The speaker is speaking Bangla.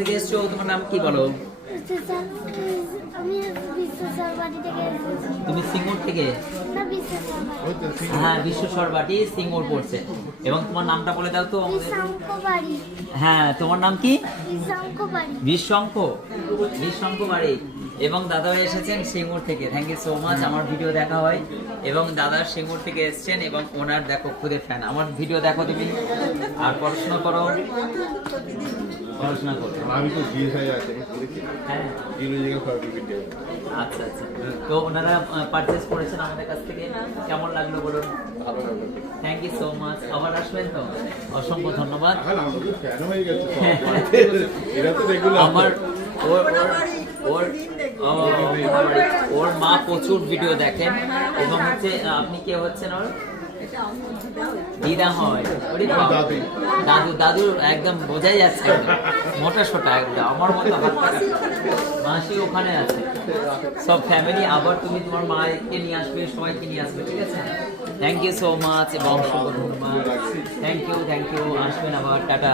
থেকে এসছো, তোমার নাম কি বলো? আমি বিশ্বেশ্বর বাড়ি থেকে এসেছি। তুমি সিঙ্গুর থেকে? না, বিশ্বেশ্বর বাড়ি। হ্যাঁ, বিশ্বেশ্বর বাটি সিঙ্গুর পড়ছে। এবং তোমার নামটা বলে দাও তো। বিশাঙ্ক বাড়ি। হ্যাঁ, তোমার নাম কি? বিশাঙ্ক বাড়ি। বিশঙ্ক বাড়ি। এবং দাদা এসেছেন সিঙ্গুর থেকে। Thank you so much. আমার ভিডিও দেখা হয় এবং দাদা সিঙ্গুর থেকে এসেছেন এবং ওনার দেখো খুদে ফ্যান। আমার ভিডিও দেখো তুমি আর পড়াশোনা করো, পড়াশোনা করো। আমি তো জিএসআই আছে, হ্যাঁ, জিওলজিক্যাল সার্টিফিকেট। আচ্ছা আচ্ছা। তো ওনারা পারচেজ করেছেন আমাদের কাছ থেকে, কেমন লাগলো বলুন? ভালো লাগলো। Thank you so much. আবার আসবেন তো? অসংখ্য ধন্যবাদ। এখন আমরা তো ফ্যান হয়ে গেছে সব। এরা তো রেগুলার। আমার ওর ওর ওর মা প্রচুর ভিডিও দেখেন এবং হচ্ছে আপনি কে হচ্ছেন ওর দিদা হয়? ওরে বাবা। দাদু দাদু একদম বোঝাই যাচ্ছে একদম মোটা সোটা একদম আমার মতো হাত পা। মাসি ওখানে আছে, সব ফ্যামিলি। আবার তুমি তোমার মাকে নিয়ে আসবে, সবাইকে নিয়ে আসবে, ঠিক আছে? থ্যাংক ইউ সো মাচ এবং শুভ ধন্যবাদ। থ্যাংক ইউ আসবেন আবার। টাটা।